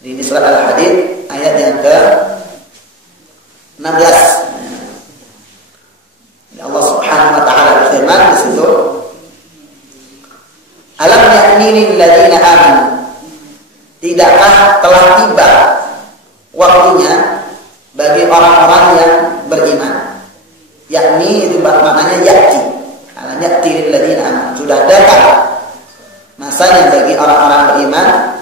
Ini surat Al-Hadid ayat yang ke-16. Allah Subhanahu wa taala berfirman di situ, "Alam ya'ni lil ladzina amanu." Tidakkah telah tiba waktunya bagi orang-orang yang beriman? Yakni itu maknanya ya'ti. Alam ya'ti lil ladzina amanu. Sudah datang masanya bagi orang-orang beriman.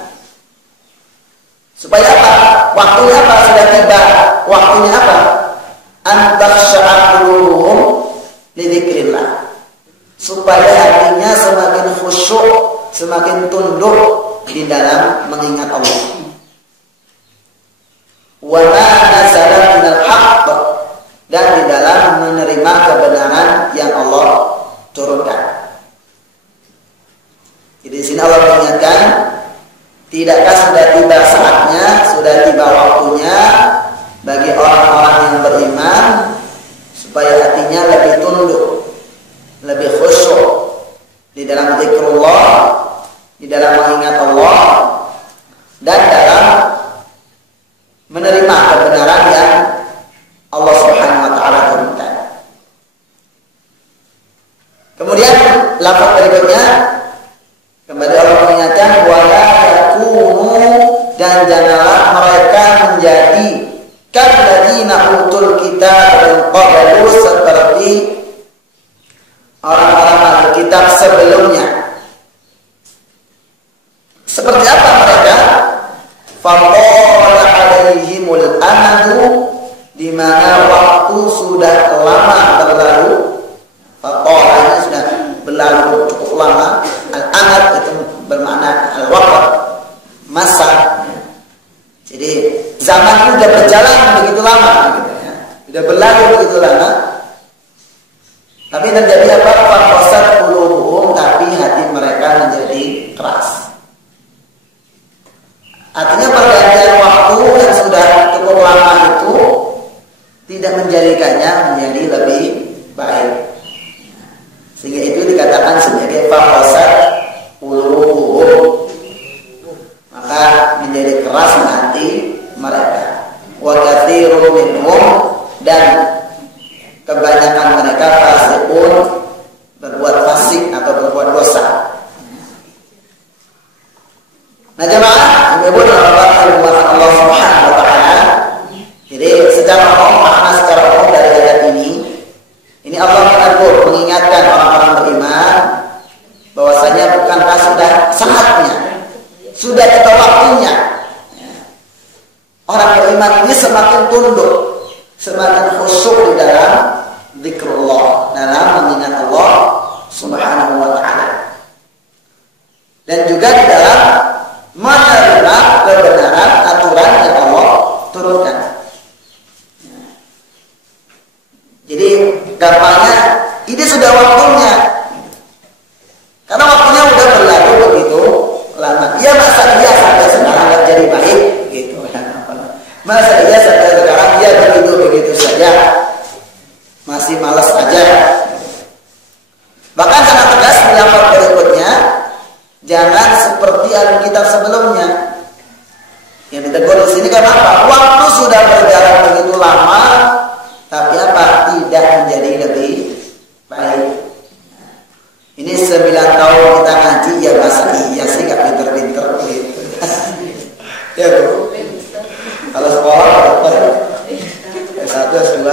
Supaya apa? Waktunya apa? Sudah tiba. Waktunya apa? Antakhsha'a qulubuhum li dzikrillah. Supaya hatinya semakin khusyuk, semakin tunduk di dalam mengingat Allah. Wa ma nazala minal haqq, dan di dalam menerima kebenaran yang Allah turunkan. Jadi di sini Allah mengingatkan, tidakkah sudah tiba saatnya, sudah tiba waktunya bagi orang-orang yang beriman supaya hatinya lebih tunduk, lebih khusyuk di dalam zikrullah, di dalam mengingat Allah, dan dalam menerima kebenaran yang Allah Subhanahu wa taala turunkan. Kemudian lafaz berikutnya kembali Allah mengingatkan, wala yakunu, dan janganlah mereka menjadi kalladzina utul kitab min qablu, seperti orang-orang ahli kitab sebelumnya. Seperti apa mereka? Faqala alaihimul amadu, di mana waktu sudah lama berlalu. Faqala ini sudah berlalu cukup lama. Al-amad itu bermakna al-waqt, masa. Jadi zaman itu sudah berjalan begitu lama, gitu ya. Sudah berlalu begitu lama. Tapi terjadi apa? Faqasat qulubuhum, tapi hati mereka menjadi keras. Artinya pergantian waktu yang sudah cukup lama itu tidak menjadikannya menjadi lebih baik. Sehingga itu dikatakan sebagai faqasat qulubuhum, maka menjadi keras hati mereka. Wa katsirun minhum, dan kebanyakan mereka fasiqun, berbuat fasik atau berbuat dosa. Nah jemaah, ibu dan bapak Allah Subhanahu wa taala. Jadi secara umum, makna secara umum dari ayat ini Allah menegur, mengingatkan orang-orang beriman bahwasanya bukankah sudah saatnya, sudah tiba waktunya. Orang beriman ini semakin tunduk, semakin khusyuk di dalam zikrullah, dalam mengingat Allah Subhanahu wa taala. Dan juga di dalam menerima kebenaran aturan yang Allah turunkan. Jadi gampangnya ini sudah waktunya, karena waktunya sudah berlalu begitu lama. Ya masa dia sampai sekarang nggak jadi baik, gitu. Masa dia sampai sekarang dia begitu saja, masih malas aja. Bahkan sangat tegas di lafaz berikutnya, jangan seperti Alkitab sebelumnya. Yang ditegur di sini karena apa? Waktu sudah berjalan begitu lama, tapi apa? Tidak menjadi lebih baik. Ini 9 tahun kita ngaji, ya masa iya sih gak pinter-pinter gitu. Ya Bu. Kalau sekolah berapa? S1, S2,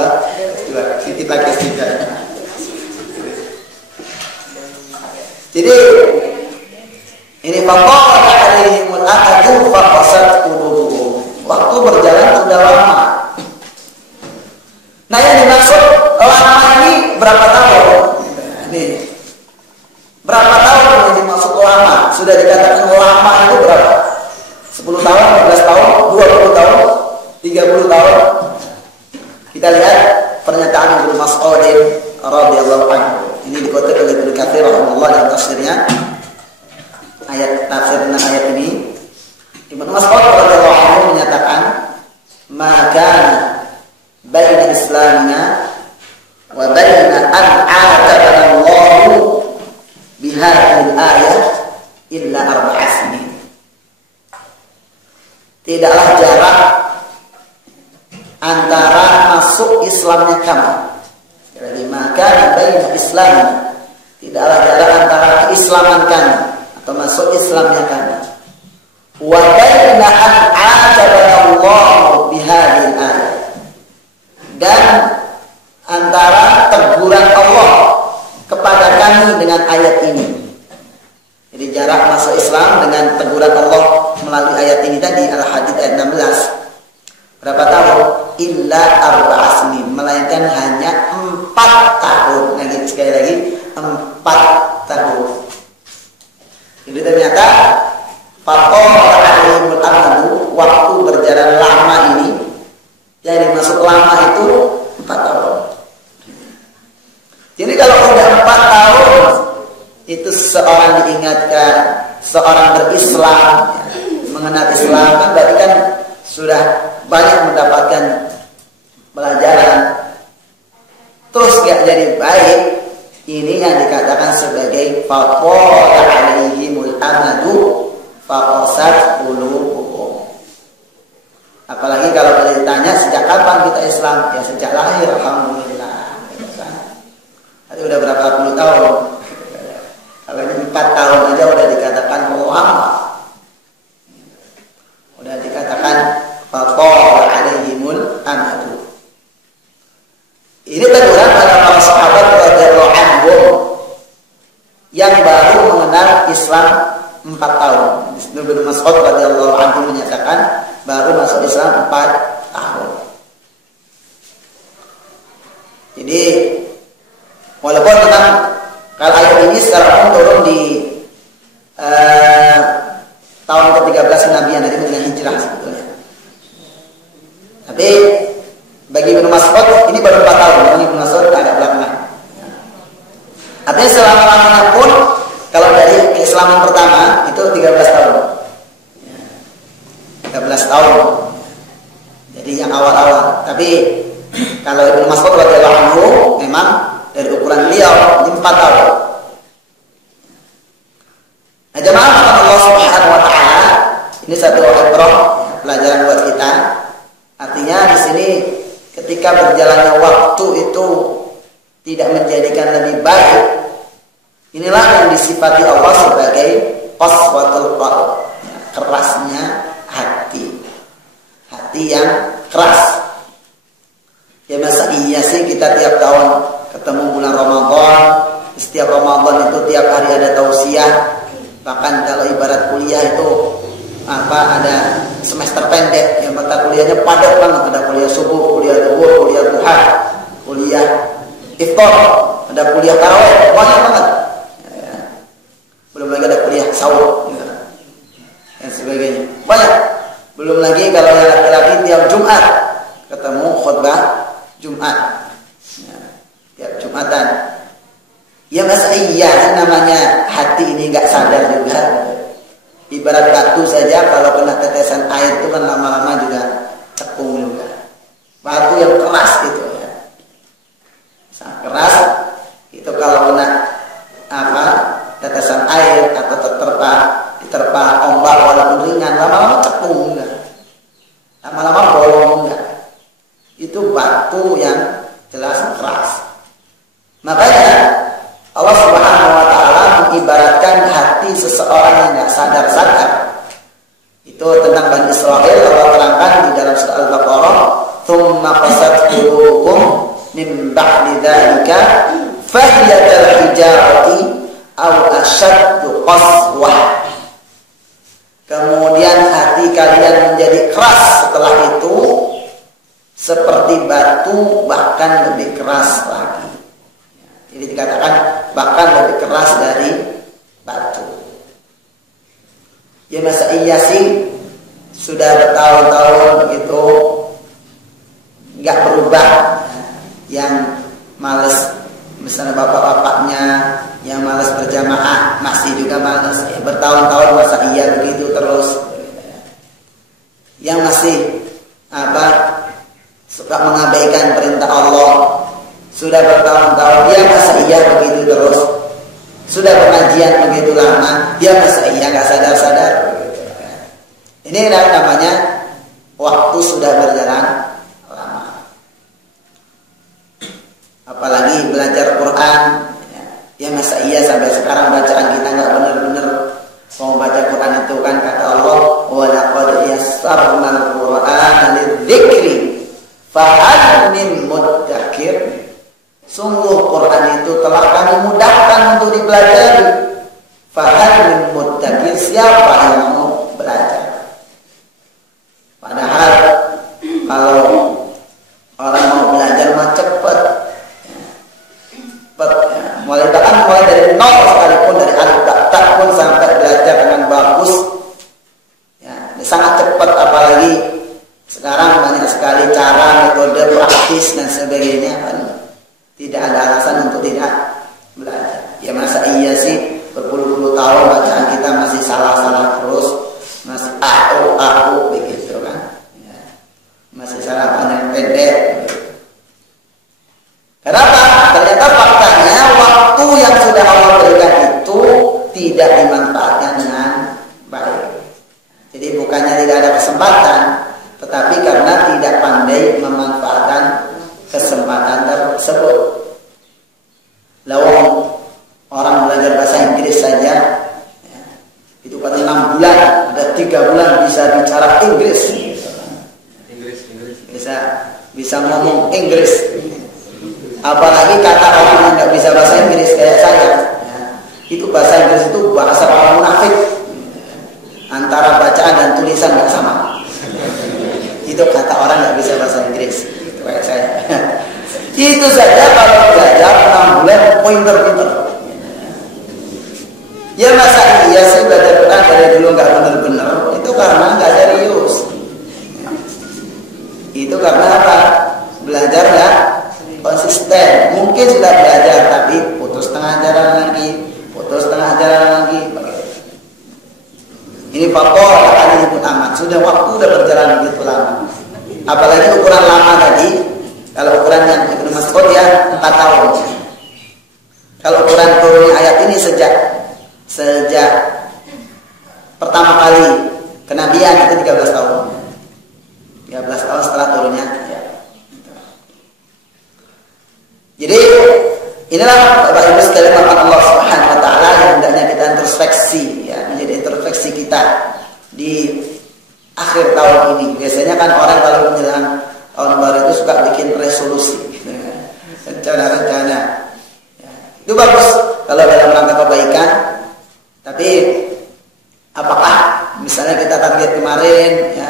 titip lagi S3. Jadi ini faqala alaihimul amadu faqasat qulubuhum. Waktu berjalan sudah lama. Nah yang dimaksud lama ini berapa tahun? Ini berapa tahun yang dimaksud lama? Sudah dikatakan lama itu berapa? 10 tahun, 15 tahun, 20 tahun, 30 tahun. Kita lihat pernyataan Ibnu Mas'ud radhiyallahu anhu. Ini dikutip oleh Ibnu Katsir rahimahullah dalam tafsirnya. Ayat tafsir tentang ayat ini, Ibnu Mas'ud radhiyallahu anhu menyatakan, maka baina islamina wa baina an a'tabana Allah bihadhihi al-ayah illa 4 sinin. tidaklah jarak antara masuk Islamnya kamu. Jadi maka baina Islam, tidaklah jarak antara keislaman kamu atau masuk Islamnya kamu. Wa baina an ajaballahu bihadhihi ayat, dan antara teguran Allah kepada kami dengan ayat ini. Jadi jarak masuk Islam dengan teguran Allah melalui ayat ini tadi, Al-Hadid ayat 16. Berapa tahun? Illa arba'a sinin, melainkan hanya 4 tahun. Lagi sekali lagi 4 tahun. Jadi ternyata fatara alaihimul amadu, waktu berjalan lama ini, yang dimaksud lama itu 4 tahun. Jadi kalau sudah 4 tahun itu seorang diingatkan, seorang berislam, mengenal Islam, kan berarti kan sudah banyak mendapatkan pelajaran, terus gak jadi baik. Ini yang dikatakan sebagai fatara alaihimul amadu faqasat qulubuhum. Apalagi kalau ditanya sejak kapan kita Islam, ya sejak lahir, alhamdulillah. Tapi udah berapa puluh tahun? Kalau ini 4 tahun aja udah dikatakan lama. Udah dikatakan fatara alaihimul amadu. Ini teguran pada para sahabat radhiyallahu anhum yang baru mengenal Islam 4 tahun. Ibnu Mas'ud radhiyallahu anhu menyatakan baru masuk Islam 4 tahun. Jadi walaupun memang kalau ayat ini secara umum turun di tahun ke-13 Nabi yang dari dengan hijrah sebetulnya. Tapi bagi Ibnu Mas'ud ini baru 4 tahun, Ibnu Mas'ud agak belakangan. Artinya selama-lamanya pun kalau dari keislaman pertama itu 13 tahun. 13 tahun. Jadi yang awal-awal. Tapi kalau Ibnu Mas'ud radhiyallahu anhu memang dari ukuran beliau ini 4 tahun. Nah, jemaah Allah Subhanahu wa taala, ini satu ibrah, pelajaran buat kita. Artinya di sini ketika berjalannya waktu itu tidak menjadikan lebih baik, inilah yang disifati Allah sebagai qaswatul qalb, ya, kerasnya hati. Hati yang keras. Ya masa iya sih kita tiap tahun ketemu bulan Ramadan, setiap Ramadan itu tiap hari ada tausiah. Bahkan kalau ibarat kuliah itu ada semester pendek, yang mata kuliahnya padat banget, ada kuliah subuh, kuliah zuhur, kuliah duha, kuliah iftar, ada kuliah tarawih, banyak banget. Ya. Belum lagi ada kuliah sahur, ya, dan sebagainya. Banyak. Belum lagi kalau yang laki-laki tiap Jumat ketemu khutbah Jumat, ya, tiap Jumatan. Ya masa iya namanya hati ini gak sadar juga. Ibarat batu saja kalau kena tetesan air itu kan lama-lama juga tepung juga. Batu yang keras gitu ya, sangat keras itu kalau kena tetesan air atau diterpa ombak walaupun ringan, lama-lama tepung juga, lama-lama bolong juga. Itu batu yang jelas keras. Makanya Allah Subhanahu wa taala mengibaratkan hati seseorang yang tidak sadar-sadar. Itu tentang Bani Israil Allah terangkan di dalam surah Al-Baqarah, "Tsumma qasat qulubukum min ba'di dzalika fahiya kal-hijarati aw ashaddu qaswah." Kemudian hati kalian menjadi keras setelah itu seperti batu, bahkan lebih keras lagi. Jadi dikatakan bahkan lebih keras dari batu. Ya masa iya sih sudah bertahun-tahun begitu nggak berubah. Yang malas, misalnya bapak-bapaknya yang malas berjamaah masih juga malas. Ya, bertahun-tahun masa iya begitu terus. Yang masih suka mengabaikan perintah Allah, sudah bertahun-tahun, dia masa iya begitu terus. Sudah pengajian begitu lama, dia masa iya nggak sadar-sadar. Ini namanya waktu sudah berjalan lama. Apalagi belajar Quran, ya masa iya sampai sekarang bacaan kita nggak benar-benar. Mau baca Quran itu kan kata Allah, wa laqad yassarnal Qur'ana lidzikri fahal min mudzakir. Sungguh Quran itu telah kami mudahkan untuk dipelajari. Fahal min mudzakir, siapa yang mau belajar? Padahal kalau orang mau belajar mah cepet, mulai dari nol sekalipun, dari alif tak pun sampai belajar dengan bagus, ya, sangat cepat. Apalagi sekarang banyak sekali cara, metode praktis dan sebagainya, kan tidak ada alasan untuk tidak belajar. Ya masa iya sih berpuluh-puluh tahun bacaan kita masih salah-salah terus, masih aku begitu kan, ya, masih salah banyak pendek. Kenapa? Ternyata faktanya waktu yang sudah Allah berikan itu tidak dimanfaatkan dengan baik. Jadi bukannya tidak ada kesempatan, tetapi karena tidak pandai memanfaatkan kesempatan tersebut. Lalu orang belajar bahasa Inggris saja, ya, itu pada 6 bulan, ada 3 bulan bisa bicara Inggris, bisa ngomong Inggris. Apalagi kata orang yang nggak bisa bahasa Inggris kayak saya, ya, itu bahasa Inggris itu bahasa orang munafik, antara bacaan dan tulisan nggak sama. Itu kata orang nggak bisa bahasa Inggris, itu kayak saya. Itu saja kalau belajar 6 bulan pinter-pinter. Ya masa iya sih belajar Quran dari dulu nggak bener-bener? Itu karena nggak serius. Itu karena apa? Belajar ya konsisten. Mungkin sudah belajar tapi putus tengah jalan lagi, Ini faktor akan disebut amat. Sudah waktu sudah berjalan begitu lama. Apalagi ukuran lama tadi. Kalau ukuran yang Ibnu Mas'ud ya 4 tahun. Kalau ukuran turunnya ayat ini sejak pertama kali kenabian itu 13 tahun. 13 tahun setelah turunnya. Ya. Jadi inilah Bapak Ibu sekalian Allah Subhanahu wa taala yang hendaknya kita introspeksi, ya, menjadi introspeksi kita di akhir tahun ini. Biasanya kan orang kalau menjelang tahun baru itu suka bikin resolusi, rencana-rencana. Ya, itu bagus kalau dalam rangka kebaikan. Tapi apakah misalnya kita target kemarin, ya,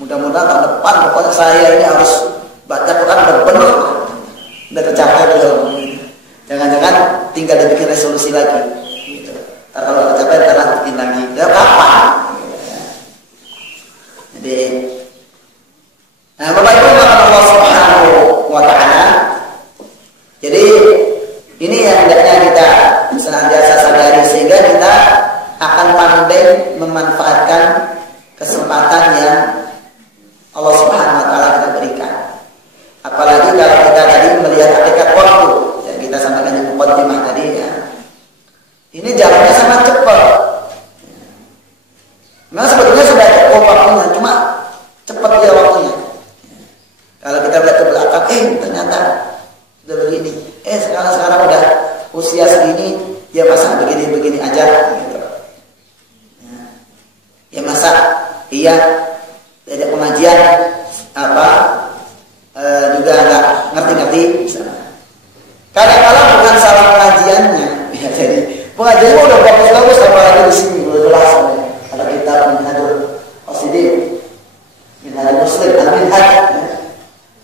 mudah-mudahan tahun depan pokoknya saya ini harus baca Quran benar-benar udah tercapai belum? Jangan-jangan tinggal dibikin resolusi lagi. Gitu. Kalau tercapai ntar bikin lagi. Ya kapan? Jadi, Bapak Ibu Allah Subhanahu wa taala. Jadi ini yang hendaknya kita senantiasa sadari sehingga kita akan pandai memanfaatkan kesempatan yang Allah Subhanahu wa taala kita berikan. Apalagi kalau kita tadi melihat hakikat waktu yang kita sampaikan di muqaddimah tadi, ya. Ini jalannya sangat cepat. Memang sebetulnya sudah cukup waktunya, cuma cepat dia waktunya. Kalau kita lihat ke belakang, ternyata udah begini. Sekarang udah usia segini, ya masa begini-begini aja gitu. Ya masa iya diajak pengajian juga nggak ngerti-ngerti misalnya. Kadang-kadang bukan salah pengajiannya, ya, jadi pengajiannya udah bagus-bagus, apalagi di sini udah jelas. Ada kitab Minhajul Qasidin, Minhajul Muslim, ada Minhaj, ya.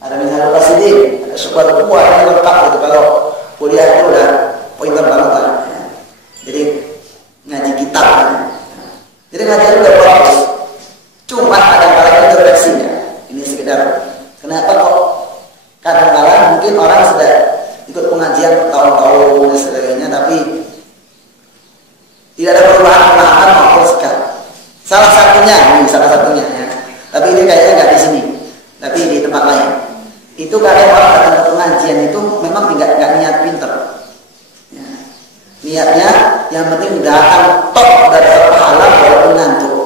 Ada Minhajul Qasidin, ada Syukur Kuat, ini lengkap gitu. Kalau kuliah itu udah pointer banget lah. Ya. Jadi ngaji kitab, ya. Jadi ngajian udah bagus. Cuma kadang-kadang introspeksinya, ini sekedar kenapa kok kadang-kadang mungkin orang sudah ikut pengajian bertahun-tahun dan sebagainya, tapi tidak ada perubahan maupun sikap. Salah satunya, ya. Tapi ini kayaknya nggak di sini, tapi di tempat lain. Itu kadang orang datang ke pengajian itu memang nggak niat pinter. Ya. Niatnya yang penting datang top dari pahala walaupun ngantuk.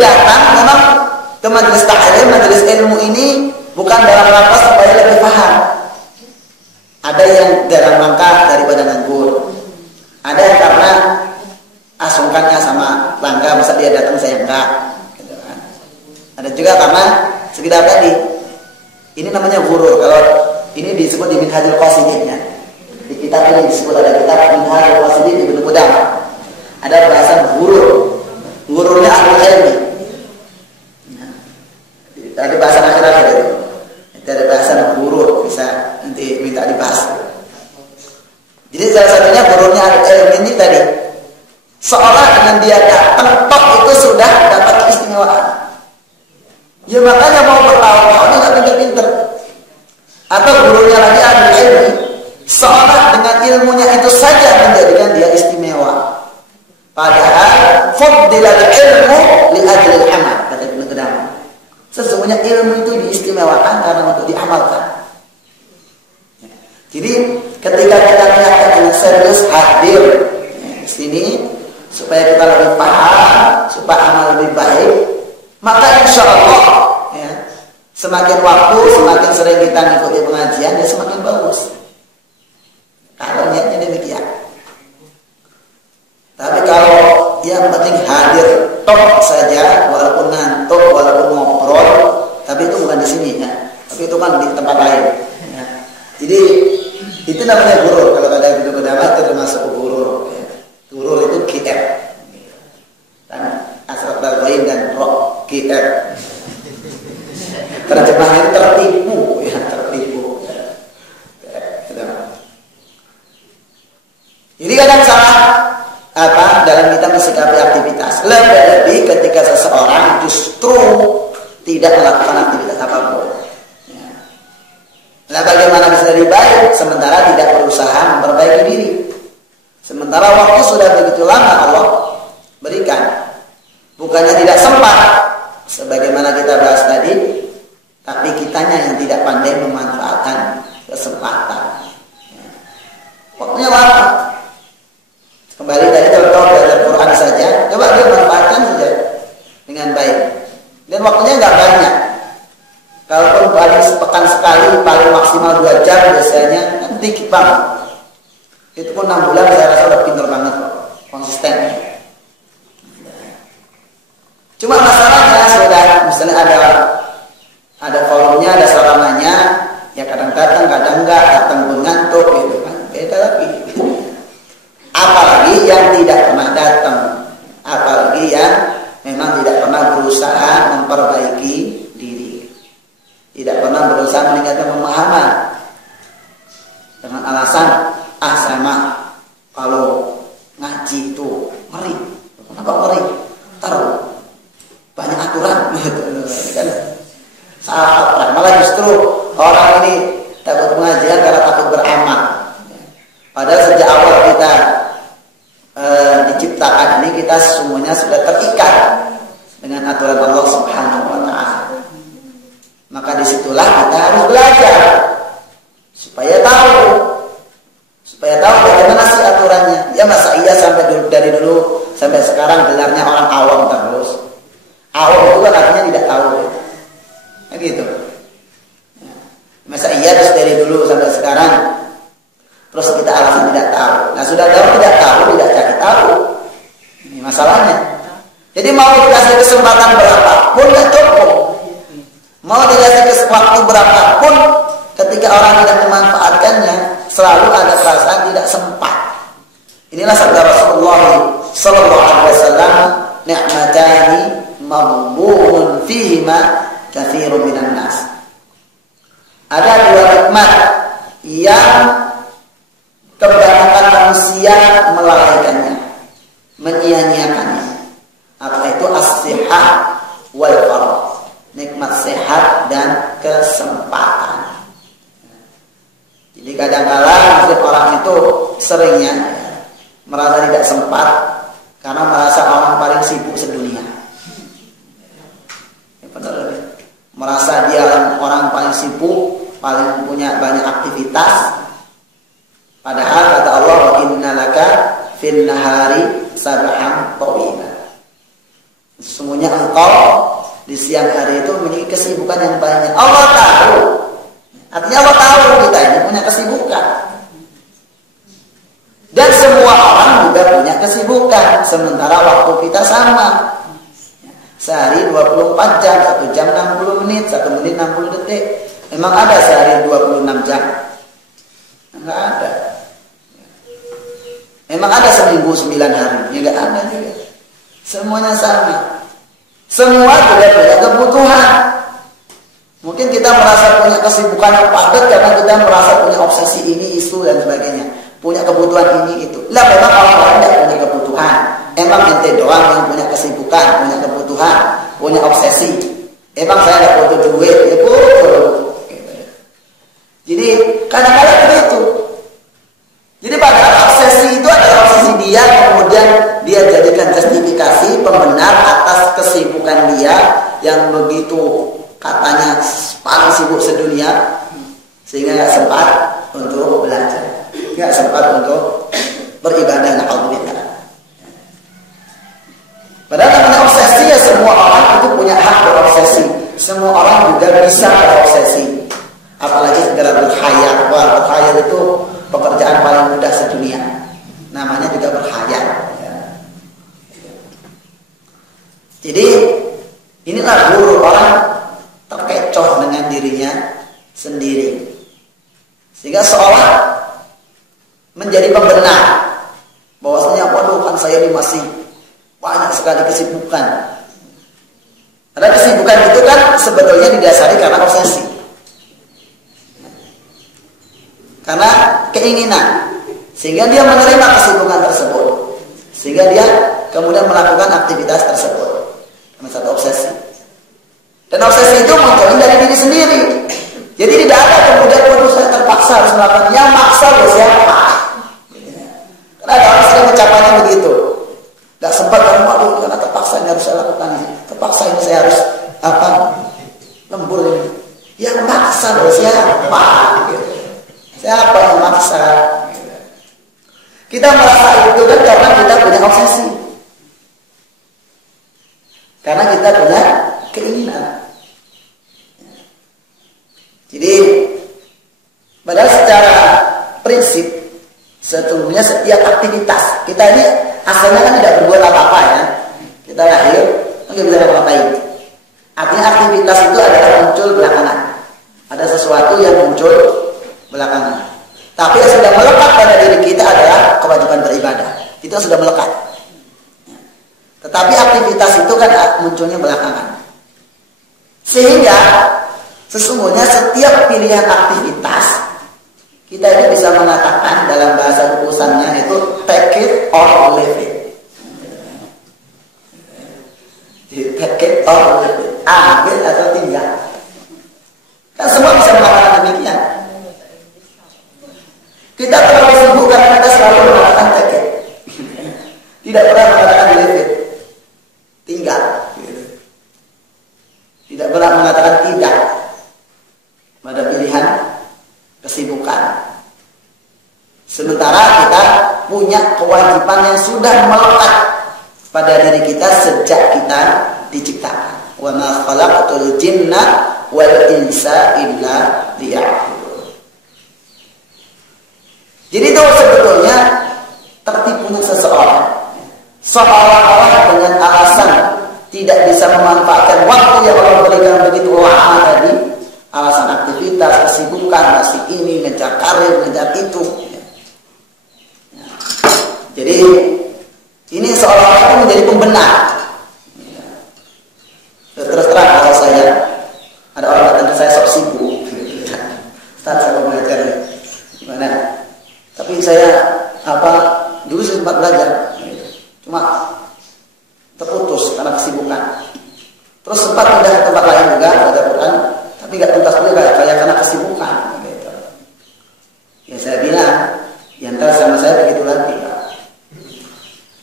datang memang ke majelis taklim, majelis ilmu ini bukan dalam rangka supaya lebih paham. Ada yang dalam rangka daripada nganggur. Ada yang karena asungkannya sama langka, masa dia datang saya enggak. Gitu kan. Ada juga karena sekedar tadi. Ini namanya ghurur. Kalau ini disebut di Minhajul Qasidin ya. Di kitab ini disebut ada kitab Minhajul Qasidin Ibnu Qudamah. Ada bahasan ghurur. Ghururnya ahlul ilmi. Ada bahasan akhirat itu. Itu ada bahasan ghurur, bisa nanti minta dibahas. Jadi salah satunya ghururnya ahlul ilmi ini tadi. Seolah dengan dia datang tok itu sudah dapat keistimewaan. Ya makanya mau bertahun-tahun nggak pinter-pinter. Atau gurunya lagi ahlul ilmi, seolah dengan ilmunya itu saja menjadikan dia istimewa. Padahal fuddilal ilmu li ajlil amal, kata Ibnu Qudamah. Sesungguhnya ilmu itu diistimewakan karena untuk diamalkan. Jadi ketika kita niatkan dengan serius hadir di sini supaya kita lebih paham, supaya amal lebih baik, maka insya Allah ya, semakin waktu, semakin sering kita mengikuti pengajian, ya semakin bagus. Kalau niatnya demikian. Tapi kalau yang penting hadir tok saja, walaupun ngantuk, walaupun ngobrol, tapi itu bukan di sini ya. Tapi itu kan di tempat lain. Ya. Jadi itu namanya ghurur. Kalau kata Ibnu Qudamah itu termasuk ghurur. Ya. Ghurur itu GR. Dan asal darbain dan roh GR. Terjemahannya tertipu, ya tertipu. Jadi kadang salah dalam kita mensikapi aktivitas. Lebih ketika seseorang justru tidak melakukan aktivitas apapun. Ya. Nah, bagaimana bisa lebih baik sementara tidak berusaha memperbaiki diri? Sementara waktu sudah begitu lama Allah berikan. Bukannya tidak sempat, sebagaimana kita bahas tadi, tapi kitanya yang tidak pandai memanfaatkan kesempatan. Ya. Waktunya lama. Kembali tadi contoh belajar Quran saja, coba dia manfaatkan saja dengan baik. Dan waktunya nggak banyak. Kalaupun paling sepekan sekali, paling maksimal 2 jam biasanya, kan dikit banget. Itu pun 6 bulan saya rasa udah pintar banget kok, konsisten. Cuma masalahnya sudah, misalnya ada volumenya, ada sarananya, ya kadang datang, kadang enggak, datang pun ngantuk, gitu kan, beda lagi. Apalagi yang tidak pernah datang, apalagi yang memang tidak pernah berusaha memperbaiki diri, tidak pernah berusaha meningkatkan pemahaman dengan alasan sama kalau ngaji itu ngeri. Kenapa ngeri? Taruh banyak aturan, kan salah kaprah. Malah justru orang ini takut pengajian karena takut beramal. Padahal sejak awal kita diciptakan ini, kita semuanya sudah terikat dengan aturan Allah Subhanahu wa Ta'ala. Maka disitulah kita harus belajar supaya tahu bagaimana sih aturannya. Ya masa iya dari dulu sampai sekarang gelarnya orang awam terus. Awam itu kan artinya tidak tahu, ya gitu. Masa iya terus dari dulu sampai sekarang terus kita alasan tidak tahu. Nah sudah tahu tidak tahu, tidak cari tahu. Ini masalahnya. Jadi mau dikasih kesempatan berapapun nggak cukup. Mau dikasih waktu berapapun, ketika orang tidak memanfaatkannya, selalu ada perasaan tidak sempat. Inilah sabda Rasulullah Sallallahu Alaihi Wasallam, "Ni'matani maghbunun fihima katsirun minan nas." Ada 2 nikmat yang kebanyakan manusia melalaikannya, menyia-nyiakannya. Apa itu? As-sihah wal faragh. Nikmat sehat dan kesempatan. Jadi kadang-kala orang itu seringnya merasa tidak sempat karena merasa orang paling sibuk sedunia. Ya, benar. Merasa dia orang paling sibuk, paling punya banyak aktivitas. Padahal kata Allah, wa innalaka fin nahari sabhan tawila. Sesungguhnya engkau di siang hari itu memiliki kesibukan yang banyak. Allah tahu. Artinya Allah tahu kita ini punya kesibukan. Dan semua orang juga punya kesibukan. Sementara waktu kita sama. Sehari 24 jam, 1 jam 60 menit, 1 menit 60 detik. Memang ada sehari 26 jam? Enggak ada. Memang ada seminggu 9 hari? Ya enggak ada juga. Semuanya sama. Semua juga punya kebutuhan. Mungkin kita merasa punya kesibukan yang padat karena kita merasa punya obsesi ini, isu dan sebagainya. Punya kebutuhan ini itu. Lah memang orang lain tidak punya kebutuhan. Emang ente doang yang punya kesibukan, punya kebutuhan, punya obsesi. Emang saya tidak butuh duit, ya butuh. Jadi kadang-kadang begitu. Jadi padahal obsesi itu adalah obsesi dia, kemudian dia jadikan justifikasi pembenar atas kesibukan dia yang begitu katanya paling sibuk sedunia, sehingga nggak sempat untuk belajar, nggak sempat untuk beribadah. Alhamdulillah. Padahal namanya obsesi ya, semua orang itu punya hak berobsesi. Semua orang juga bisa berobsesi. Apalagi segera berkhayal. Wah, berkhayal itu pekerjaan paling mudah sedunia. Namanya juga berkhayal. Jadi inilah guru orang terkecoh dengan dirinya sendiri, sehingga seolah menjadi pembenar bahwasanya waduh kan saya ini masih banyak sekali kesibukan. Karena kesibukan itu kan sebetulnya didasari karena obsesi, karena keinginan, sehingga dia menerima kesibukan tersebut, sehingga dia kemudian melakukan aktivitas tersebut karena satu obsesi. Dan obsesi itu munculnya dari diri sendiri. Jadi tidak ada kemudian waduh saya terpaksa harus melakukan. Yang maksa siapa? Karena ada orang sering ucapannya begitu. Gak sempat karena waduh karena terpaksa ini harus saya lakukan. Terpaksa ini saya harus lembur ini. Yang maksa siapa? Siapa yang maksa? Kita merasa itu kan karena kita punya obsesi, karena kita punya keinginan. Jadi padahal secara prinsip sesungguhnya setiap aktivitas kita ini asalnya kan tidak berbuat apa-apa ya. Kita lahir nggak bisa ngapain. Artinya aktivitas itu adalah muncul belakangan. Ada sesuatu yang muncul belakangan. Tapi yang sudah melekat pada diri kita adalah kewajiban beribadah. Itu sudah melekat. Tetapi aktivitas itu kan munculnya belakangan. Sehingga sesungguhnya setiap pilihan aktivitas kita ini bisa mengatakan dalam bahasa rukusannya itu take it or leave it. Take it or leave it. Ambil atau tinggal. Kan semua bisa mengatakan demikian. Kita terlalu sibuk karena kita selalu mengatakan take it. Tidak pernah mengatakan leave it. Tinggal. Tidak pernah mengatakan tidak pada pilihan kesibukan. Sementara kita punya kewajiban yang sudah melekat pada diri kita sejak kita diciptakan. Wa ma khalaqtul jinna wal insa illa liya'budun. Jadi itu sebetulnya tertipunya seseorang seolah-olah dengan alasan tidak bisa memanfaatkan waktu yang Allah berikan begitu lama tadi, alasan aktivitas, kesibukan, masih ini, ngejar karir, ngejar itu. Jadi ini seolah-olah itu menjadi pembenar. Terus terang kalau saya ada orang datang ke saya sok sibuk, Ustaz saya mau belajar gimana? Tapi saya dulu saya sempat belajar, cuma terputus karena kesibukan. Terus sempat pindah ke tempat lain juga belajar Quran, tapi nggak tuntas juga kayak karena kesibukan. Gitu. Ya saya bilang, yang antara sama saya begitu lagi.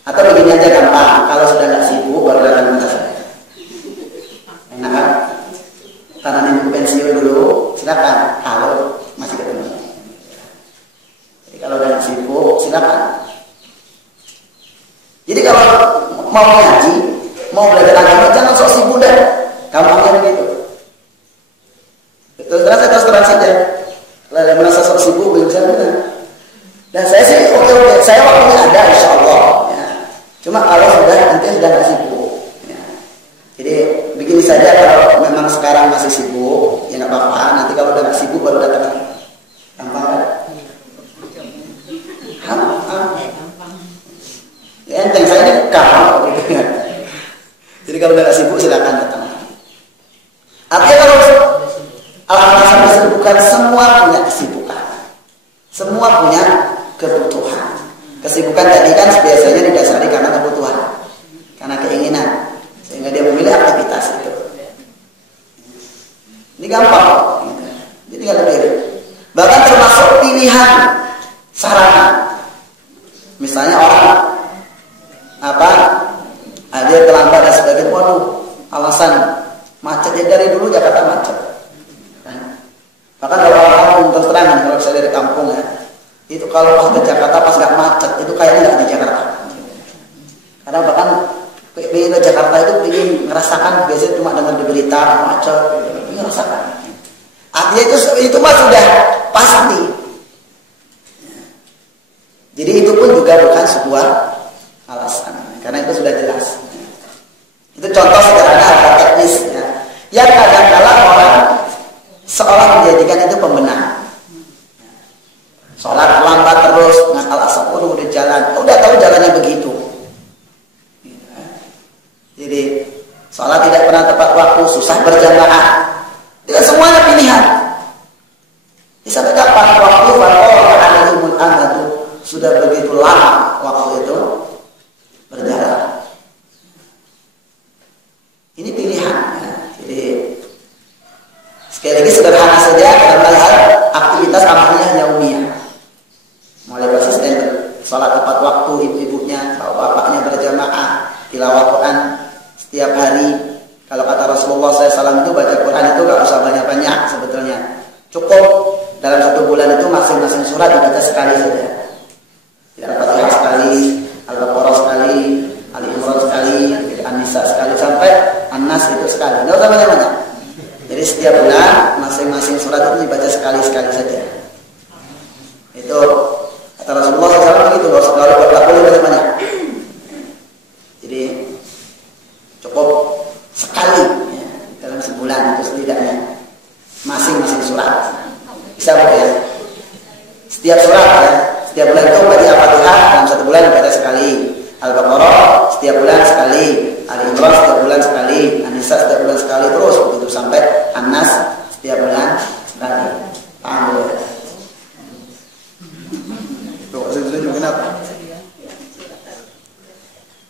Atau begini aja gampang, kalau sudah nggak sibuk baru datang ke saya. Enak kan? Karena nunggu pensiun dulu, silakan. Kalau masih ketemu. Jadi kalau udah sibuk, silakan. Jadi kalau mau ngaji, mau belajar agama jangan sok sibuk dah. Gampangnya begitu. Terus terang saja. Kalau merasa sok sibuk belum bisa benar. Dan saya sih oke, saya waktunya ada insya Allah. Ya. Cuma kalau nanti sudah nggak sibuk. Ya. Jadi begini saja, kalau memang sekarang masih sibuk, ya nggak apa-apa. Nanti kalau udah nggak sibuk baru datang. Gampang kan? Ya, enteng saya ini gampang. Jadi kalau udah nggak sibuk silakan datang. Artinya kalau alhamdulillah kesibukan, semua punya kesibukan, semua punya kebutuhan. Kesibukan tadi kan biasanya didasari karena kebutuhan, karena keinginan, sehingga dia memilih aktivitas itu. Ini gampang, jadi nggak lebih. Bahkan termasuk pilihan sarana. Misalnya orang dia terlambat dan sebagainya, waduh, alasan macet ya, dari dulu Jakarta macet. Bahkan kalau orang terus terang, kalau saya dari kampung ya, itu kalau pas ke Jakarta pas nggak macet itu kayaknya nggak di Jakarta. Karena bahkan pengen ke Jakarta itu pengen ngerasakan, biasanya cuma dengar di berita macet, pengen ngerasakan. Artinya itu mah sudah pasti. Jadi itu pun juga bukan sebuah alasan, karena itu sudah jelas. Itu contoh sederhana atau teknis ya. Yang kadang-kala orang seolah menjadikan itu pembenar. Sholat lambat terus, ngakal asap udah jalan, udah tahu jalannya begitu. Jadi sholat tidak pernah tepat waktu, susah berjamaah. Itu semuanya pilihan. Sampai kapan waktu faqala amadu, sudah begitu lama waktu itu berjalan. Ini pilihan. Ya. Jadi sekali lagi sederhana saja dalam hal aktivitas amalnya yaumiyah. Mulai konsisten sholat tepat waktu, ibu-ibunya, bapak-bapaknya berjamaah, tilawah Quran setiap hari. Kalau kata Rasulullah SAW itu baca Quran itu gak usah banyak-banyak sebetulnya. Cukup dalam satu bulan itu masing-masing surat dibaca sekali saja. Tidak Al-Fatihah sekali, Al-Baqarah sekali, Al-Imran sekali, An-Nisa sekali, sampai An-Nas itu sekali. Nggak usah banyak-banyak. Jadi setiap bulan masing-masing surat itu dibaca sekali-sekali saja. Itu kata Rasulullah SAW begitu, nggak boleh banyak-banyak. Jadi cukup sekali ya, dalam sebulan itu setidaknya masing-masing surat bisa ya. Setiap surat ya, setiap bulan itu baca Al-Fatihah dalam satu bulan dibaca sekali, Al-Baqarah setiap bulan sekali, Al-Imran setiap bulan sekali, An-Nisa setiap bulan sekali, terus begitu sampai An-Nas setiap bulan sekali. Paham ya? Tuh, setuju kenapa?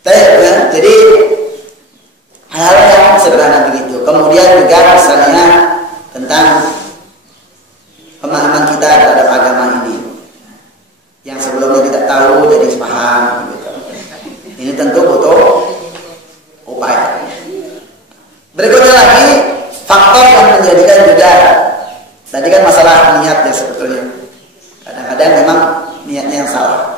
Ya, jadi hal yang sederhana begitu. Kemudian juga misalnya tentang pemahaman kita terhadap agama ini yang sebelumnya tidak tahu jadi paham gitu. Ini tentu butuh upaya. Berikutnya lagi faktor yang menjadikan juga tadi kan masalah niat ya sebetulnya. Kadang-kadang memang niatnya yang salah.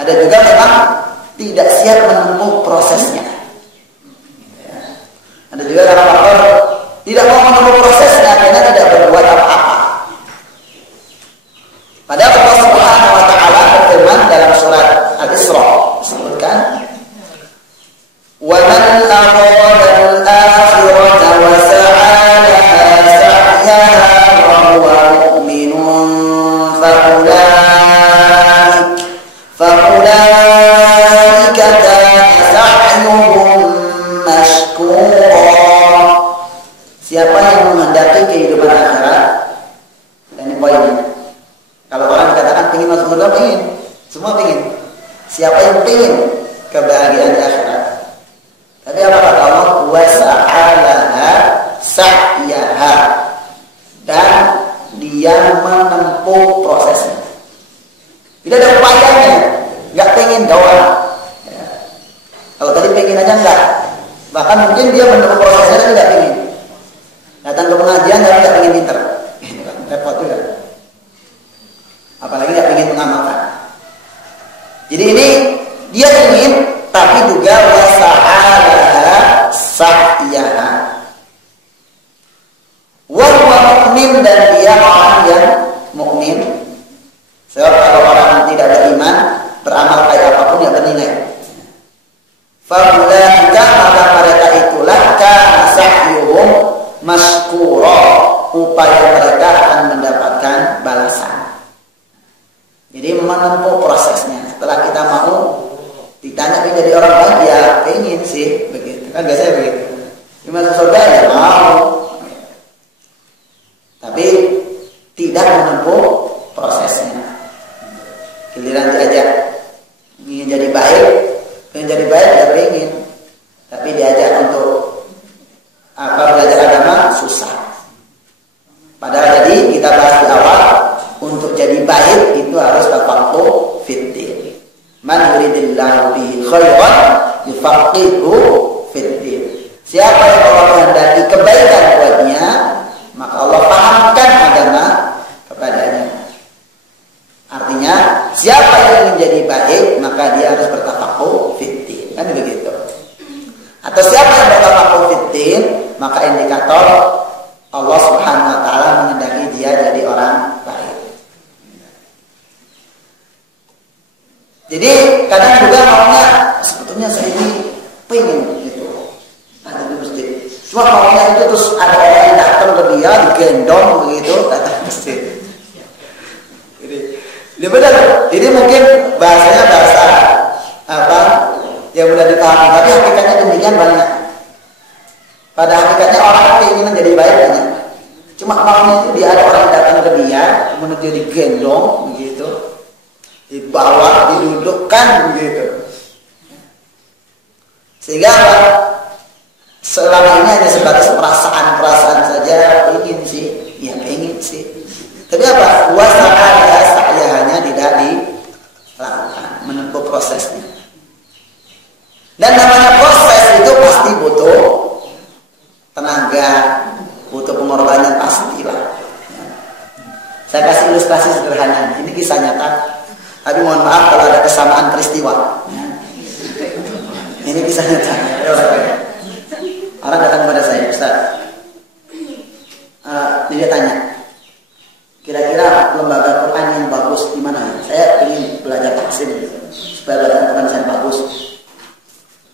Ada juga memang tidak siap menempuh prosesnya. Ada juga dalam faktor tidak mau menempuh prosesnya karena tidak berbuat apa-apa. Padahal Allah Subhanahu wa taala berfirman dalam surat Al-Isra disebutkan wa man arada al-akhirata wa sa'a laha sa'yaha wa huwa mu'minun faulaika kana sa'yuhum mashkura. Siapa yang menghendaki kehidupan akhirat, dan ini poinnya. Kalau orang dikatakan ingin masuk surga, ingin, semua ingin. Siapa yang ingin kebahagiaan di akhirat? Tapi apa kata Allah? Wa sa'alaha sa'yaha, dan dia menempuh prosesnya. Tidak ada upayanya, nggak pengen doang. Ya. Kalau tadi pengen aja enggak. Bahkan mungkin dia menempuh prosesnya tapi nggak pengen. Datang ke pengajian tapi nggak pengen pinter. Repot juga. Apalagi nggak ingin mengamalkan. Jadi ini dia ingin, tapi juga wasa'alaha menempuh prosesnya. Setelah kita mau ditanya ingin jadi orang baik, ya pengen sih begitu kan, biasanya begitu. Masuk surga ya mau, tapi tidak menempuh prosesnya. Giliran diajak ingin jadi baik ya pengen, tapi diajak untuk belajar agama susah. Padahal jadi kita bahas di awal, untuk jadi baik itu harus tafaqquh fiddin. Man yuridillahu bihi khairan yufaqihuhu fiddin. Siapa yang Allah kehendaki kebaikan buatnya, maka Allah pahamkan agama kepadanya. Artinya, siapa yang ingin jadi baik, maka dia harus bertafaqquh fiddin. Kan begitu. Atau siapa yang bertafaqquh fiddin, maka indikator Allah Subhanahu wa taala menghendaki dia jadi orang baik. Jadi kadang juga maunya sebetulnya saya ini pengen gitu. Ada di masjid. Cuma maunya itu terus ada orang yang datang ke dia digendong begitu datang ke masjid. Jadi benar. Ini mungkin bahasanya bahasa yang mudah dipahami, tapi hakikatnya demikian banyak. Pada hakikatnya orang keinginan jadi baik banyak. Cuma maunya itu dia ada orang datang ke dia, menuju digendong begitu, dibawa, didudukkan begitu. Sehingga selama ini hanya sebatas perasaan saja, ingin sih, ya ingin sih. Tapi apa? Saya hanya tidak dilakukan, menempuh prosesnya. Dan namanya proses itu pasti butuh tenaga, butuh pengorbanan pastilah. Saya kasih ilustrasi sederhana. Ini kisah nyata. Tapi mohon maaf kalau ada kesamaan peristiwa. Ini kisah nyata. Orang datang kepada saya, Ustaz. Dia tanya, kira-kira lembaga Quran yang bagus di mana? Saya ingin belajar tafsir supaya belajar Quran saya bagus.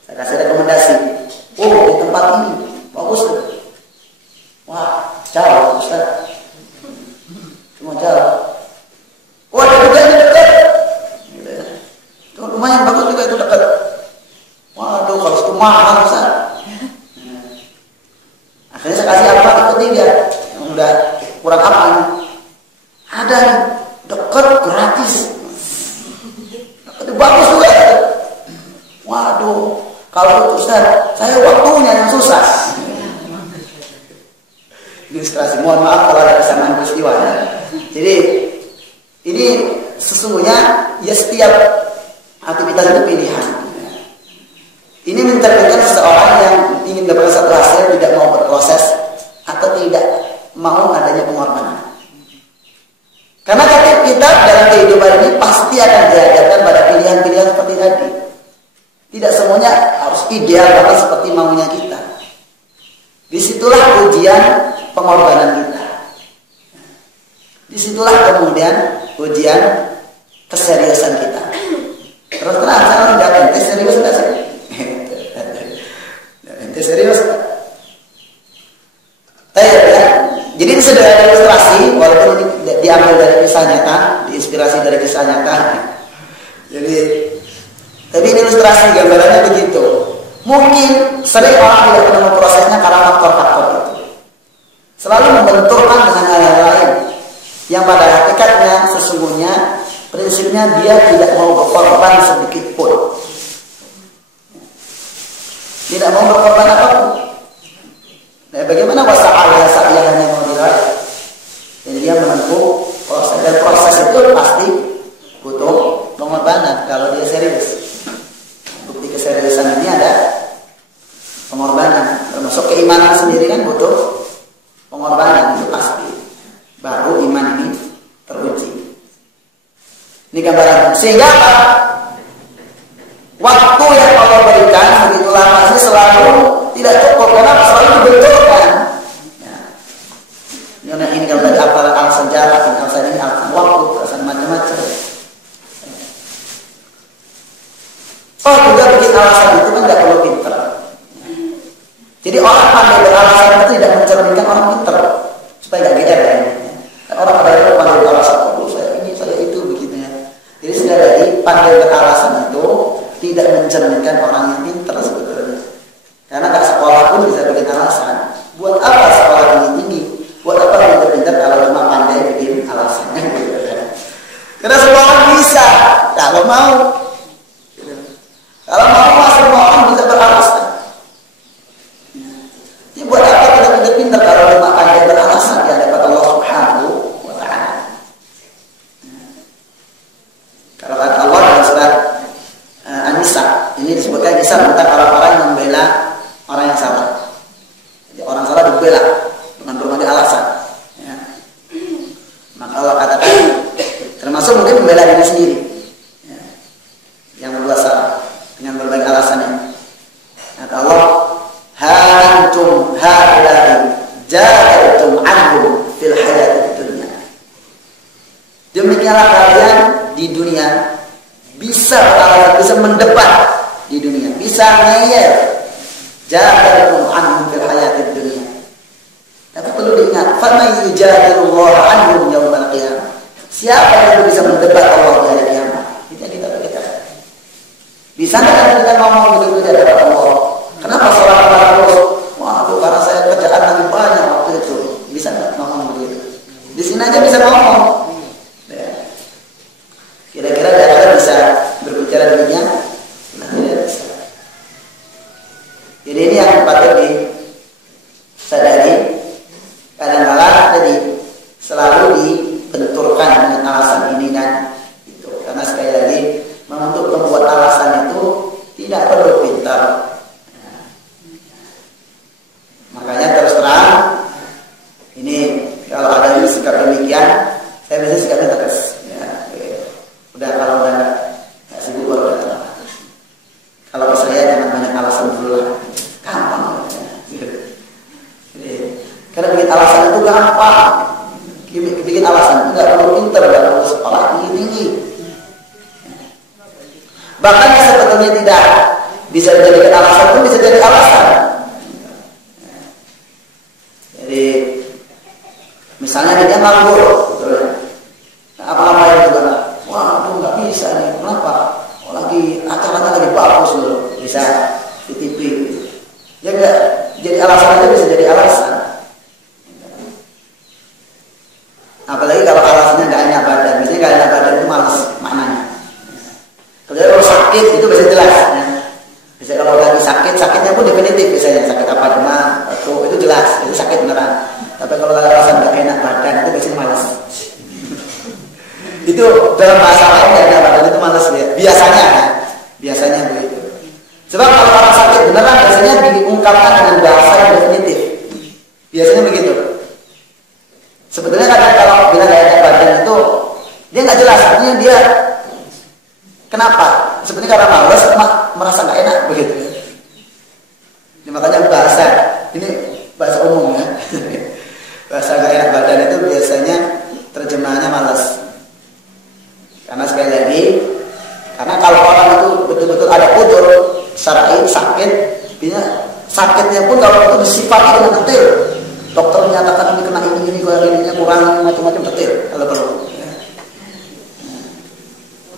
Saya kasih rekomendasi. Oh, di tempat ini bagus. Wah, jauh Ustaz. Cuma jauh. Oh, ada juga ini dekat. Itu lumayan bagus juga itu dekat. Waduh, kalau itu mahal Ustaz. Akhirnya saya kasih apa ke dia yang udah kurang apa nih? Ada nih, dekat gratis. Dekat bagus juga. Waduh, kalau itu Ustaz, saya waktunya yang susah. Ilustrasi, mohon maaf kalau ada kesamaan peristiwa. Jadi ini sesungguhnya ya setiap aktivitas itu pilihan. Ini mencerminkan seseorang yang ingin dapat satu hasil tidak mau berproses atau tidak mau adanya pengorbanan. Karena kita dalam kehidupan ini pasti akan dihadapkan pada pilihan-pilihan seperti tadi. Tidak semuanya harus ideal banget seperti maunya kita. Disitulah ujian pengorbanan kita. Disitulah kemudian ujian keseriusan kita. Terus terang saya tidak ente serius nggak sih? Ente serius? Ya. Jadi ini sudah ada ilustrasi, walaupun ini diambil dari kisah nyata, diinspirasi dari kisah nyata. Jadi, tapi ini ilustrasi gambarannya begitu. Mungkin sering orang tidak menemukan prosesnya karena faktor-faktor itu. Selalu membenturkan dengan hal-hal lain yang pada hakikatnya sesungguhnya prinsipnya dia tidak mau berkorban sedikit pun. Tidak mau berkorban apapun. Nah, bagaimana wasa'ala sa'iyahnya mau diraih? Jadi dia menempuh proses, dan proses itu pasti butuh pengorbanan kalau dia serius. Bukti keseriusan ini ada pengorbanan, termasuk keimanan sendiri kan butuh pengorbanan, itu pasti. Baru iman ini teruji. Ini gambaran. Sehingga waktu yang Allah berikan begitu lamanya selalu tidak cukup karena selalu dibenturkan. Ya. Ini kalau tadi alasan jarak, alasan ini alasan waktu, alasan macam-macam. Oh juga bikin alasan itu kan tidak perlu pinter. Jadi orang pandai beralasan itu tidak mencerminkan orang pinter supaya tidak GR ya. Orang pada itu pandai beralasan, oh saya ini, saya itu begitu ya. Jadi pandai beralasan itu tidak mencerminkan orang yang pintar sebetulnya. Karena gak sekolah pun bisa bikin alasan. Buat apa sekolah tinggi-tinggi? Buat apa pintar-pintar kalau cuma pandai bikin alasan? Karena semua orang bisa, kalau mau. Kalau mau semua orang bisa beralasan. Jadi buat apa kita pintar-pintar kalau cuma pandai beralasan di hadapan Allah Subhanahu wa Ta'ala? Kalau kata Allah dalam surat An-Nisa, ini disebutkan kisah tentang orang-orang yang membela orang yang salah. Jadi orang salah dibela dengan berbagai alasan. Ya. Maka Allah katakan, termasuk mungkin membela diri sendiri, ya, yang berbuat salah dengan berbagai alasannya. Kata Allah, hantum haula'i jadaltum anhum fil hayatid dunya. Demikianlah kalian di dunia bisa beralasan, bisa mendebat di dunia, bisa ngeyel. Jadaltum anhum fil hayatid dunya. Tapi perlu diingat, faman yujadilullah anhum yaumal qiyamah. Siapa yang bisa mendebat Allah di hari kiamat? Itu yang kita pikirkan. Bisa nggak kita ngomong begitu di hadapan Allah? Kenapa sholat terus? Waduh, karena saya kerjaan lagi banyak waktu itu. Bisa nggak ngomong begitu? Di sini aja bisa ngomong. Ya. Kira-kira dia bisa berbicara dirinya? Nah, tidak bisa. Jadi ini yang patut disadari. Kadang-kadang tadi selalu dibenturkan dengan alasan ini dan itu. Karena sekali lagi, untuk membuat alasan itu tidak perlu pintar. Makanya terus terang, ini kalau ada yang sikap demikian, saya bisa sikapnya tegas. Ya, udah kalau udah nggak sibuk baru datang. Kalau saya jangan banyak alasan dulu lah, gampang. Karena bikin alasan itu gampang. Bikin alasan nggak perlu pintar, nggak perlu sekolah tinggi. Bahkan yang sebetulnya tidak bisa dijadikan alasan pun bisa jadi alasan. Jadi misalnya dia nganggur, apa-apa yang juga, wah aku nggak bisa nih, kenapa? Oh, lagi acaranya lagi bagus loh, bisa di TV. Ya nggak jadi alasan aja bisa jadi alasan. Apalagi kalau alasannya nggak enak badan, biasanya nggak enak badan itu malas maknanya. Kalau sakit itu bisa jelas. Ya. Bisa kalau lagi sakit, sakitnya pun definitif biasanya sakit apa demam, itu jelas, itu sakit beneran. Tapi kalau alasan nggak enak badan itu biasanya malas. Itu dalam bahasa lain nggak enak badan itu malas ya. Biasanya begitu. Sebab kalau orang sakit beneran biasanya diungkapkan dengan bahasa yang definitif. Biasanya begitu. Sebetulnya kadang kalau bilang gak enak badan itu dia nggak jelas, artinya dia kenapa? Sebetulnya karena malas, merasa nggak enak begitu. Ini makanya ini bahasa umum ya. Bahasa nggak enak badan itu biasanya terjemahannya malas. Karena sekali lagi, karena kalau orang itu betul-betul ada udzur syar'i sakit, sakitnya pun kalau itu disifati dengan detail. Dokter menyatakan ini kena ini kurang macam-macam detail kalau perlu. Ya.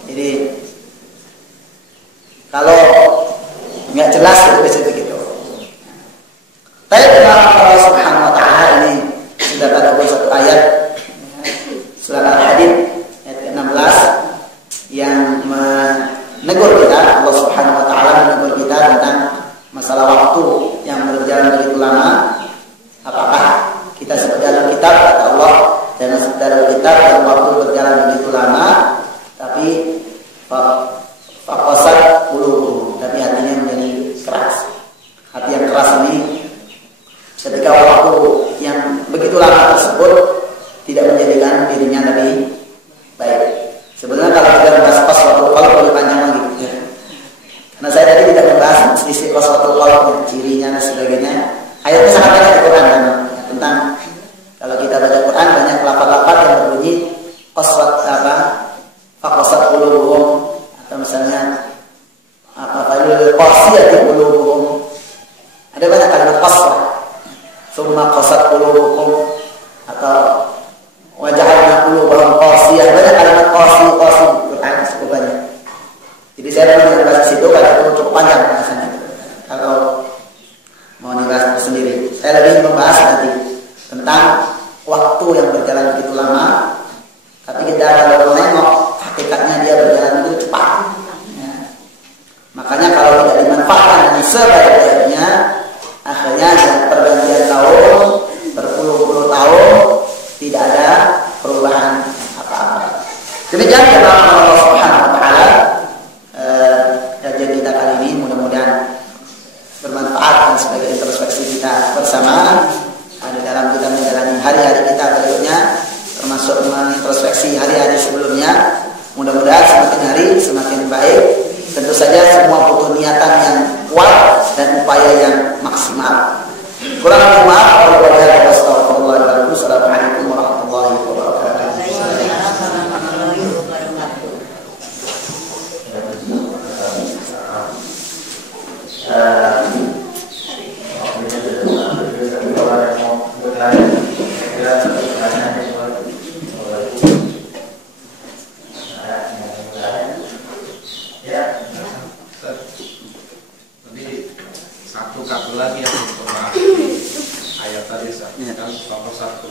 Jadi kalau nggak jelas itu bisa begitu. Tapi dalam Allah Subhanahu Wa Taala ini sudah ada satu ayat surat Al-Hadid ayat 16 yang menegur kita, Allah Subhanahu Wa Taala menegur kita tentang masalah waktu yang berjalan begitu lama. Apakah kita seperti dalam kitab kata Allah, jangan seperti dalam kitab yang waktu berjalan begitu lama, tapi fakosat qulubuhum, tapi hatinya menjadi keras. Hati yang keras ini ketika waktu yang begitu lama tersebut tidak menjadikan dirinya lebih baik. Sebenarnya kalau kita membahas qaswatul qalb lebih panjang lagi. Ya. Karena saya tadi tidak membahas sisi qaswatul qalb, cirinya dan sebagainya. Ayatnya sangat banyak di Quran tentang kalau kita baca Quran banyak lafaz-lafaz yang berbunyi qaswat faqasat qulubuhum atau misalnya qasiyat qulubuhum. Ada banyak kalimat qaswat. Summa qasat qulubuhum atau waja'alna qulubahum qasiyah. Banyak kalimat qasi Quran cukup banyak. saya belum bahas di situ karena itu cukup panjang bahasanya. Kalau mau dibahas sendiri, saya lebih membahas nanti tentang waktu yang berjalan begitu lama, tapi kita kalau menengok hakikatnya dia berjalan itu cepat. Ya. Makanya kalau tidak dimanfaatkan dengan sebaik-baiknya, akhirnya pergantian tahun berpuluh-puluh tahun tidak ada perubahan apa-apa. Demikian firman Allah Subhanahu wa taala. Kajian kita kali ini mudah-mudahan bermanfaat dan sebagai introspeksi kita bersama di dalam kita menjalani hari-hari kita berikutnya, termasuk mengintrospeksi hari-hari sebelumnya. Mudah-mudahan semakin hari semakin baik. Tentu saja semua butuh niatan yang kuat dan upaya yang maksimal. Kurang lebih maaf kalau ada astagfirullah. Assalamualaikum warahmatullahi wabarakatuh. Satu kata lagi yang pernah ayat tadi kan pasal 1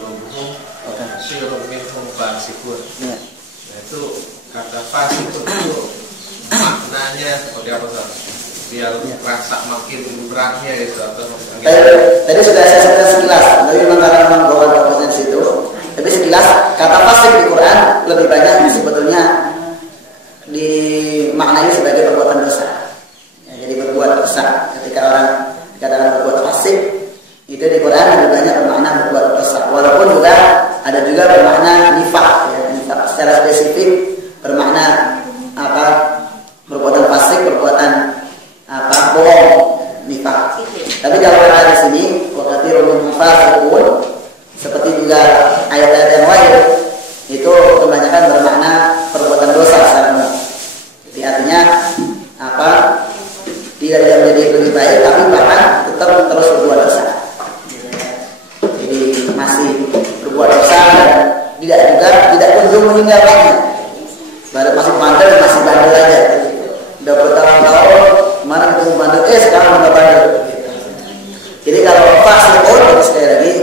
sirun minhum fasiqun. Itu kata fasiqun itu maknanya seperti apa Ustaz? Biar rasa makin beratnya itu atau tadi sudah saya sebutkan sekilas, tapi memang karena memang bawaan potensi itu. Tapi sekilas kata fasik di Quran lebih banyak sebetulnya dimaknai sebagai perbuatan dosa. Ya, jadi berbuat dosa. Ketika orang dikatakan berbuat fasik, itu di Quran lebih banyak bermakna berbuat dosa. Walaupun juga ada juga bermakna nifaq, ya, nifaq secara spesifik bermakna apa? Perbuatan fasik, perbuatan bohong, nifaq. Tapi dalam ayat di sini wakati rumul fasiqun seperti juga ayat-ayat yang lain itu kebanyakan bermakna perbuatan dosa secara umum. Jadi artinya apa? Tidak menjadi lebih baik, tapi bahkan tetap terus berbuat dosa. Jadi masih berbuat dosa dan tidak kunjung meninggalkannya. Baru masih bandel, masih bandel aja. Udah bertahun-tahun mana ketemu bandel, sekarang udah bandel. Jadi kalau fasiqun sekali lagi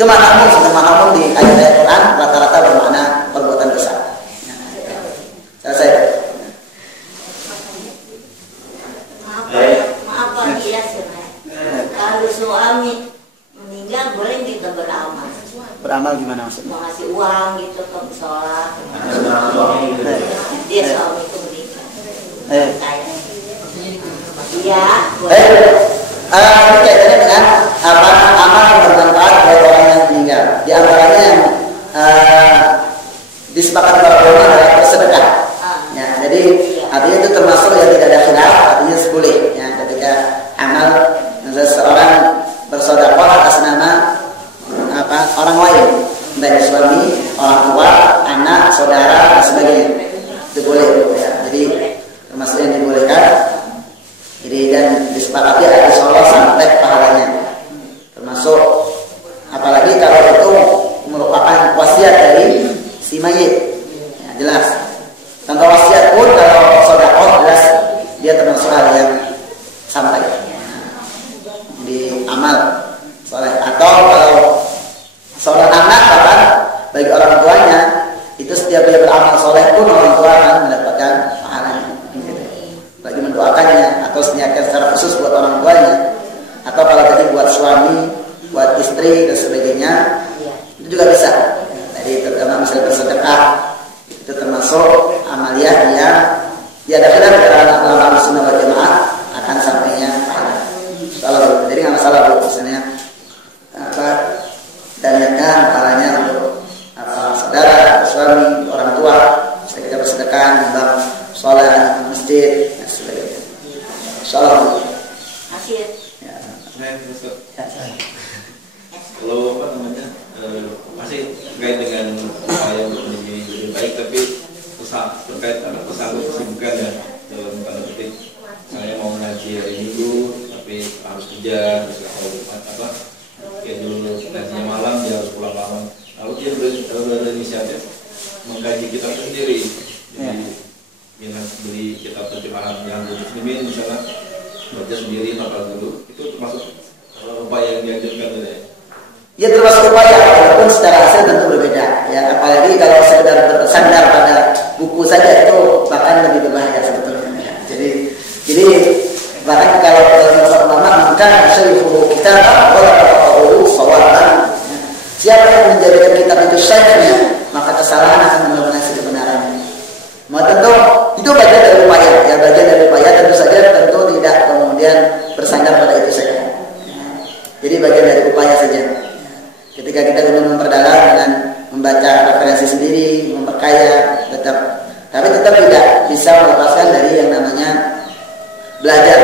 cuma namun di ayat-ayat Quran rata-rata bermakna perbuatan dosa. Selesai. Maaf Pak Dias, kalau suami meninggal boleh kita beramal. Beramal gimana maksudnya? Mau ngasih uang gitu ke sholat. Dia suami itu meninggal. Iya. Kaitannya dengan amal yang bermanfaat bagi orang yang meninggal. Di antaranya yang disepakati para ulama adalah bersedekah. Ya, jadi artinya itu termasuk yang tidak ada khilaf, artinya boleh. Ya, ketika amal seseorang bersedekah atas nama orang lain, entah suami, orang tua, anak, saudara, dan sebagainya, itu boleh. Ya, jadi termasuk yang dibolehkan. Jadi dan disepakati ada sholat sampai pahalanya, termasuk apalagi kalau itu merupakan wasiat dari si mayit, ya, jelas. Tanpa wasiat pun kalau sedekah jelas dia termasuk hal yang sampai di amal soleh. Atau kalau seorang anak bahkan bagi orang tuanya itu setiap dia beramal soleh pun orang tua akan mendapatkan pahalanya. Bagi mendoakannya atau niatkan secara khusus buat orang tuanya, atau kalau tadi buat suami, buat istri dan sebagainya, itu juga bisa. Jadi terutama misalnya bersedekah itu termasuk amaliyah yang diadakan karena ulama sunnah wal jamaah akan sampainya pahala. Kalau jadi nggak masalah bu, misalnya dan niatkan pahalanya untuk saudara, suami, orang tua, bisa kita bersedekah, nyumbang sholat masjid dan sebagainya. Insyaallah. Masih. Ya. Kalau apa namanya masih terkait dengan upaya untuk menjadi lebih baik, tapi terkait dengan kesibukan ya dalam tanda petik. Saya mau ngaji hari Minggu, tapi harus kerja, atau ya dulu ngajinya malam, dia harus pulang malam. Lalu dia berinisiatif mengkaji kitab sendiri. Jadi beli kitab paham. Yang muslimin misalnya baca sendiri hafal dulu, itu termasuk upaya yang dianjurkan gitu ya. Ya termasuk upaya, walaupun secara hasil tentu berbeda. Ya apalagi kalau sekedar bersandar pada buku saja itu bahkan lebih berbahaya sebetulnya. Ya. Jadi bahkan kalau ulama maka syaikhul kitab wala taqulu sawaban. Siapa yang menjadikan kitab itu syaikh, maka kesalahan akan mendominasi kebenaran. Maka tentu itu bagian dari upaya, ya bagian dari upaya tentu saja tentu tidak kemudian bersandar pada itu saja. Jadi bagian dari upaya saja. Ketika kita ingin memperdalam dengan membaca referensi sendiri, memperkaya, tapi tetap tidak bisa melepaskan dari yang namanya belajar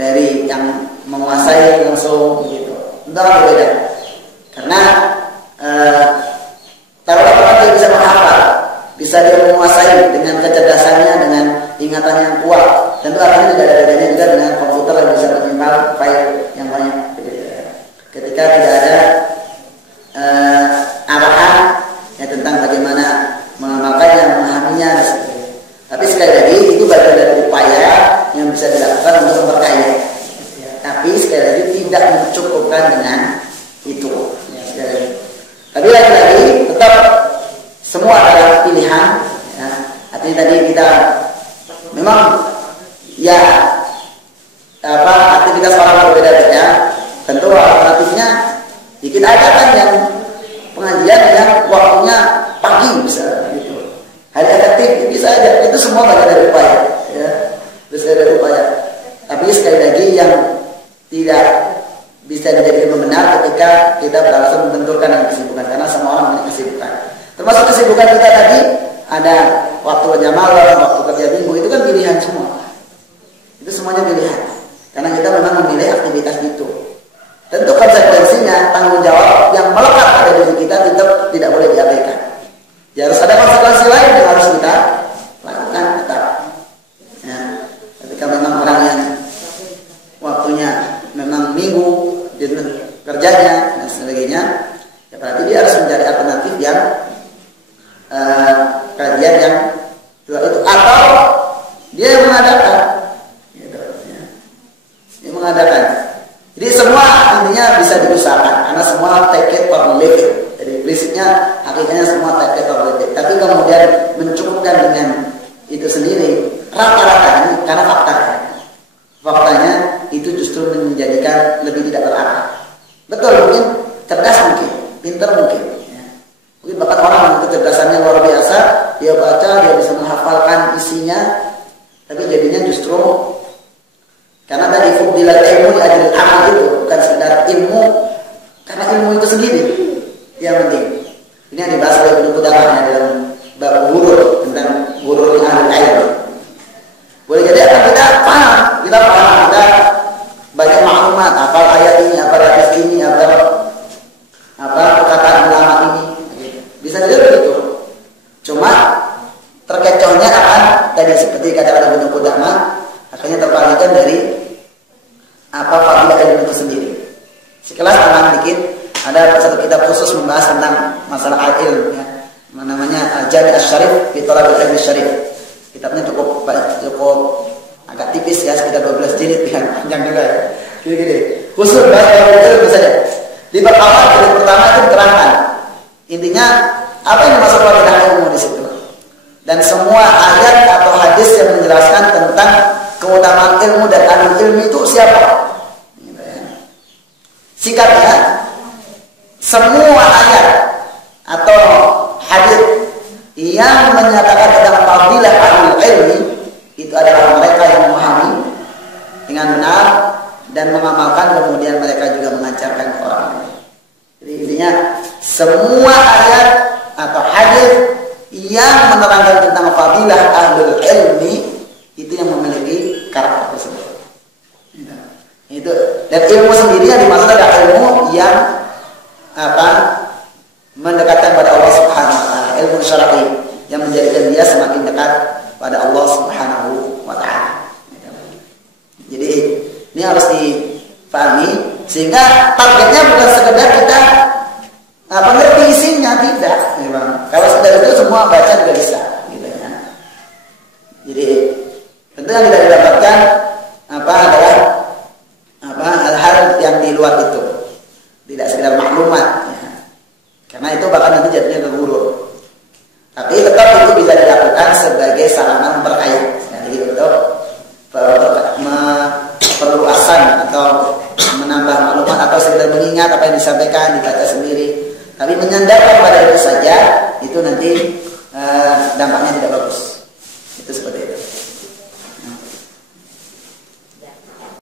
dari yang menguasai langsung begitu. Itu berbeda. Karena taruhlah orang dia bisa menghafal, bisa dia menguasai dengan kecerdasannya, dengan ingatan yang kuat. Tentu akhirnya tidak ada bedanya juga dengan komputer yang bisa menyimpan file yang banyak. Ketika tidak ada arahan ya tentang bagaimana mengamalkannya, memahaminya. Tapi sekali lagi itu bagian dari upaya yang bisa dilakukan untuk memperkaya. Tapi sekali lagi tidak mencukupkan dengan itu. Tapi lagi-lagi tetap semua adalah pilihan. Ya. Artinya tadi kita memang ya aktivitas orang berbeda-beda. Tentu alternatifnya ya kita adakan yang pengajian yang waktunya pagi bisa gitu. Hari efektif bisa aja. Itu semua bagian dari upaya. Ya. Bisa dari upaya. Tapi sekali lagi yang tidak bisa dijadikan benar ketika kita beralasan membenturkan dengan kesibukan, karena semua orang punya kesibukan. Termasuk kesibukan kita tadi ada waktu kerja malam, waktu kerja minggu, itu kan pilihan semua. Itu semuanya pilihan. Karena kita memang memilih aktivitas itu. Tentu konsekuensinya tanggung jawab yang melekat pada diri kita tetap tidak boleh diabaikan. Ya harus ada konsekuensi lain yang harus kita lakukan tetap. Ya, ketika memang orang yang waktunya memang minggu kerjanya dan sebagainya, ya berarti dia harus mencari alternatif yang kajian yang dua itu, atau dia yang mengadakan, gitu, ya. Dia mengadakan. Jadi semua intinya bisa diusahakan karena semua take it or leave it. Jadi prinsipnya hakikatnya semua take it or leave it. Tapi kemudian mencukupkan dengan itu sendiri rata-rata ini karena faktanya itu justru menjadikan lebih tidak terarah. Betul, mungkin cerdas, mungkin pintar, mungkin ya. Mungkin bahkan orang yang kecerdasannya luar biasa, dia baca, dia bisa menghafalkan isinya, tapi jadinya justru karena tadi fudilal ilmu di ajril amal itu bukan sekedar ilmu, karena ilmu itu sendiri yang penting. Ini yang dibahas oleh Ibnu Qudamah dalam bab gurur, tentang gurur ahli ilmu. Boleh jadi akan kita paham, kita banyak maklumat, apa ayat ini, apa hadis ini, apa perkataan ulama ini, bisa jadi begitu. Cuma terkecohnya akan tadi seperti kata Ibnu Qudamah, akhirnya terpalingkan dari apa fadilah ilmu itu sendiri. Sekelas tambahan dikit, ada satu kitab khusus membahas tentang masalah al-ilm, ya. Namanya Al-Jami' Asy-Syarif fi Thalabil Ilmi Syarif. Kitabnya cukup agak tipis ya, sekitar 12 jilid, yang panjang juga ya. Gini-gini. Khusus bahas ilmu saja. Di bab awal jilid pertama itu diterangkan intinya apa yang dimaksud fadilah ilmu di situ. Dan semua ayat atau hadis yang menjelaskan tentang keutamaan ilmu dan ahlul ilmi itu siapa? Singkatnya, semua ayat atau hadis yang menyatakan tentang fadilah ahlul ilmi itu adalah mereka yang memahami dengan benar dan mengamalkan, kemudian mereka juga mengajarkan ke orang lain. Jadi intinya semua ayat atau hadis yang menerangkan tentang fadilah ahlul ilmi itu yang memiliki karakter tersebut. Itu, dan ilmu sendiri yang dimaksud adalah ilmu yang mendekatkan pada Allah Subhanahu wa taala, ilmu syar'i yang menjadikan dia semakin dekat pada Allah Subhanahu wa taala. Jadi ini harus dipahami sehingga targetnya bukan sekedar kita mengerti isinya, tidak. Memang kalau sudah itu semua baca juga bisa, gitu ya. Jadi Tentu yang tidak didapatkan adalah hal-hal yang di luar itu, tidak sekedar maklumat ya. Karena itu bahkan nanti jadinya keguru. Tapi tetap itu bisa dilakukan sebagai sarana memperkaya. Jadi untuk perluasan atau menambah maklumat atau sekedar mengingat apa yang disampaikan, dibaca sendiri. Tapi menyandarkan pada itu saja, itu nanti